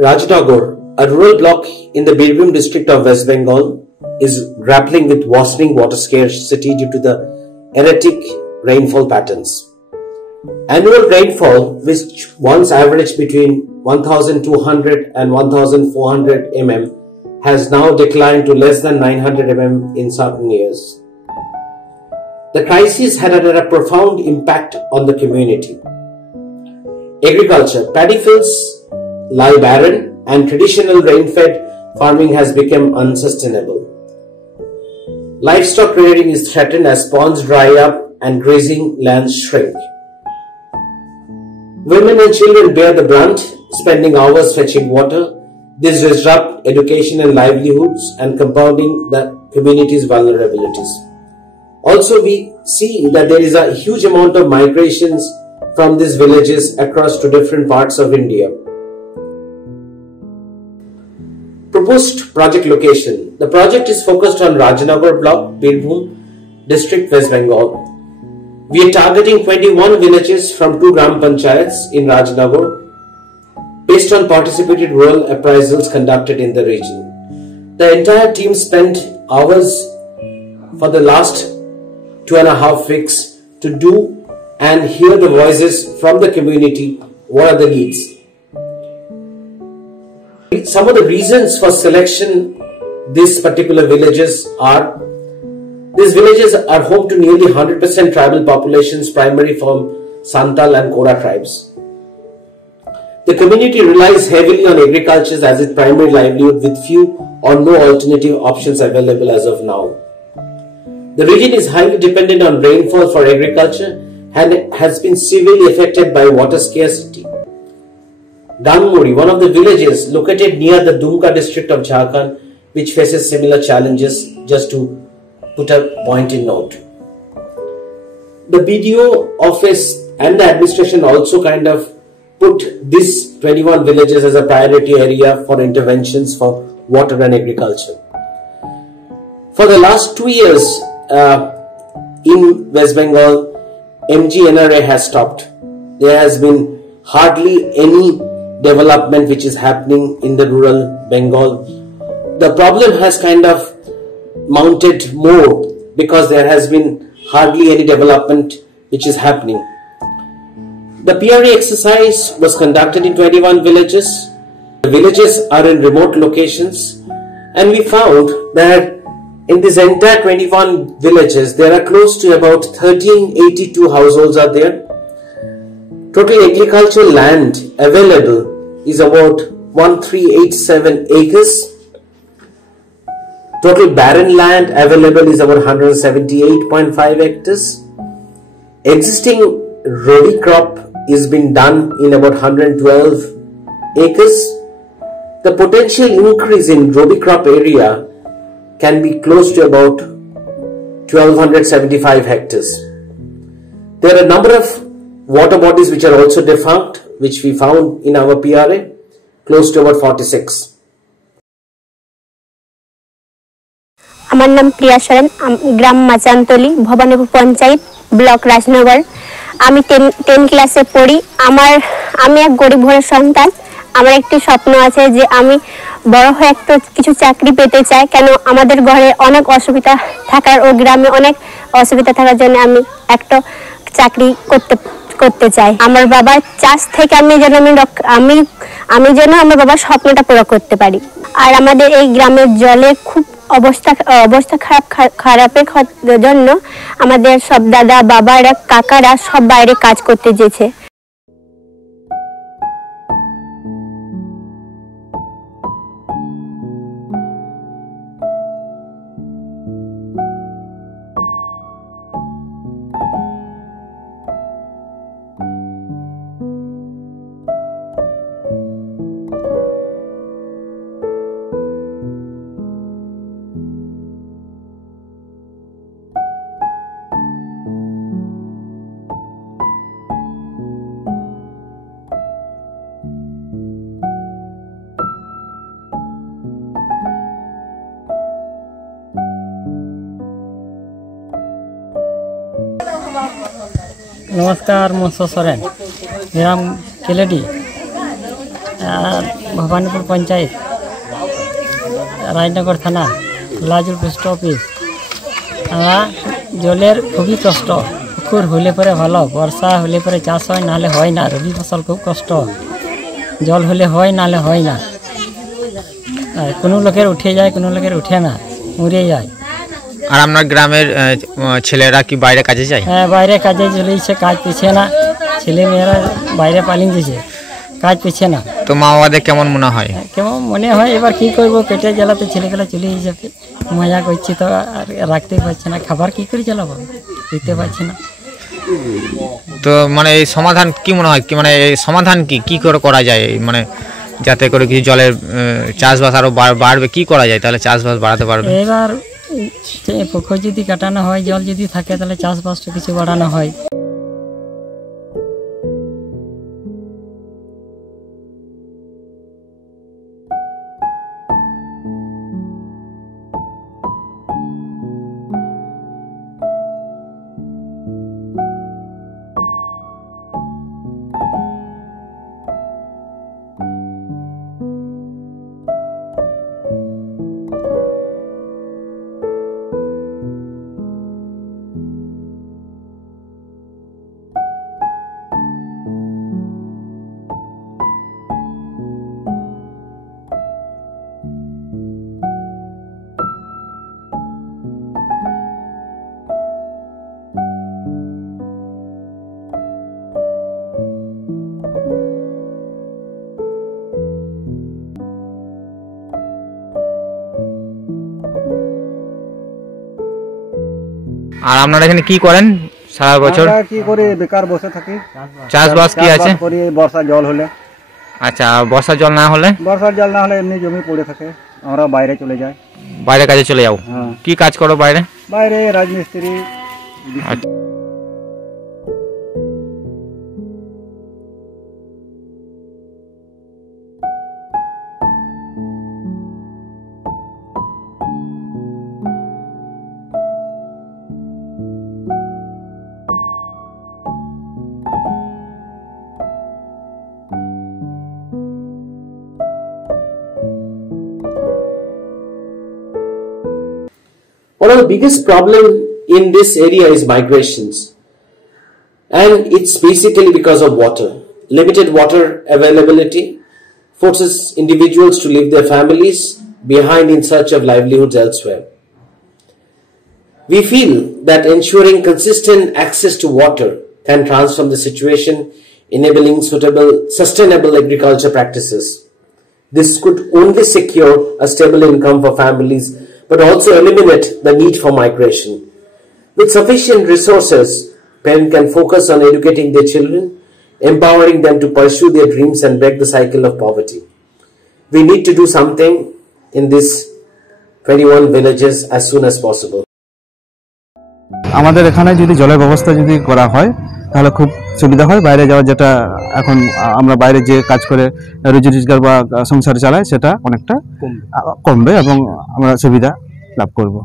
Rajnagar, a rural block in the Birbhum district of West Bengal, is grappling with worsening water scarcity due to the erratic rainfall patterns. Annual rainfall, which once averaged between 1,200 and 1,400 mm, has now declined to less than 900 mm in certain years. The crisis had had a profound impact on the community. Agriculture, paddy fields lie barren and traditional rain-fed farming has become unsustainable. Livestock rearing is threatened as ponds dry up and grazing lands shrink. Women and children bear the brunt, spending hours fetching water. This disrupts education and livelihoods and compounding the community's vulnerabilities. Also, we see that there is a huge amount of migrations from these villages across to different parts of India. Proposed project location. The project is focused on Rajnagar block, Birbhum district, West Bengal. We are targeting 21 villages from 2 Gram Panchayats in Rajnagar based on participated rural appraisals conducted in the region. The entire team spent hours for the last 2.5 weeks to do and hear the voices from the community. What are the needs? Some of the reasons for selection these particular villages are: these villages are home to nearly 100% tribal populations, primarily from Santal and Kora tribes. The community relies heavily on agriculture as its primary livelihood, with few or no alternative options available as of now. The region is highly dependent on rainfall for agriculture and has been severely affected by water scarcity. Dangmuri, one of the villages located near the Dumka district of Jharkhand, which faces similar challenges, just to put a point in note. The BDO office and the administration also kind of put these 21 villages as a priority area for interventions for water and agriculture. For the last 2 years in West Bengal, MGNRA has stopped. There has been hardly any development which is happening in the rural Bengal. The problem has kind of mounted more because there has been hardly any development which is happening. The PRA exercise was conducted in 21 villages. The villages are in remote locations, and we found that in this entire 21 villages, there are close to about 1382 households are there. Total agricultural land available is about 1387 acres. Total barren land available is about 178.5 hectares. Existing rabi crop is being done in about 112 acres. The potential increase in rabi crop area can be close to about 1275 hectares. There are a number of water bodies which are also defunct, which we found in our PRA, close to about 46. আমার নাম প্রিয়া সরেন, গ্রাম মাচানতলি, Bhabanipur panchayat, block Rajnagar. আমি 10 ক্লাসে পড়ি। আমি এক গরিব ঘরের সন্তান। আমার একটি স্বপ্ন আছে যে আমি বড় হয়ে একটা কিছু চাকরি পেতে চাই, কেন আমাদের ঘরে অনেক অসুবিধা থাকার ও গ্রামে অনেক অসুবিধা থাকার জন্য আমি একটা চাকরি করতে চাই। আমার বাবার চাষ থেকে আমি যেন আমার বাবার স্বপ্নটা পুরো করতে পারি। আর আমাদের এই গ্রামের জলের খুব অবস্থা খারাপের জন্য আমাদের সব দাদা বাবারা কাকারা সব বাইরে কাজ করতে যেছে। नमस्कार, मैं सोरेन, ग्राम केलेडी। ভবানীপুর পঞ্চায়েত, রাজনগর থানা, লাজুর পোস্ট অফিস। আমরা জলের খুবই কষ্ট, পুকুর হলে পরে ভালো, বর্ষা হলে পরে চাষ হয়, নাহলে হয় না। রবি ফসল খুব কষ্ট, জল হলে হয়, নাহলে হয় না। আর কোনো লোকের উঠে যায়, কোনো লোকের উঠে না, মরে যায়। আর আপনার গ্রামের ছেলেরা কি বাইরে কাজে যায়? হ্যাঁ, বাইরে কাজে চলে যাচ্ছে, কাজ পেছে না। ছেলে মেয়েরা বাইরে পালিয়ে যাচ্ছে, কাজ পেছে না। তো মা বাবাদের কেমন মনে হয়? কেমন মনে হয়, এবার কি করব, পেটে জ্বালাতে ছেলেগুলো চলে যাচ্ছে। মজা করছি তো আর রাখতে পারছে না, খাবার কি করে চালাবো, দিতে পারছি না। তো মানে এই সমাধান কি মনে হয়, কি মানে এই সমাধান কি করে করা যায়, মানে যাতে করে কিছু জলের চাষবাস আরো বাড়বে? কি করা যায় তাহলে চাষবাস বাড়াতে পারবে? এবার পুকুর যদি কাটানো হয়, জল যদি থাকে, তাহলে চাষবাসটা কিছু বাড়ানো হয়। আর আপনারা এখানে কি করেন সারা বছর? কি করে, বেকার বসে থাকি। চাষবাস কি আছে? করি বর্ষা জল হলে। আচ্ছা, বর্ষার জল না হলে? বর্ষার জল না হলে এমনি জমি পড়ে থাকে, আমরা বাইরে চলে যাই। বাইরে কাজে চলে যাও? হ্যাঁ। কি কাজ করো বাইরে? বাইরে রাজমিস্ত্রি। আচ্ছা। One of the biggest problem in this area is migrations, and it's basically because of water. Limited water availability forces individuals to leave their families behind in search of livelihoods elsewhere. We feel that ensuring consistent access to water can transform the situation, enabling sustainable agriculture practices. This could only secure a stable income for families, but also eliminate the need for migration. With sufficient resources, parents can focus on educating their children, empowering them to pursue their dreams and break the cycle of poverty. We need to do something in these 21 villages as soon as possible. আমাদের এখানে যদি জলের ব্যবস্থা যদি করা হয় তাহলে খুব সুবিধা হয়। বাইরে যাওয়া, যেটা এখন আমরা বাইরে যে কাজ করে রুজি রোজগার বা সংসার চালাই, সেটা অনেকটা কমবে এবং আমরা সুবিধা লাভ করব।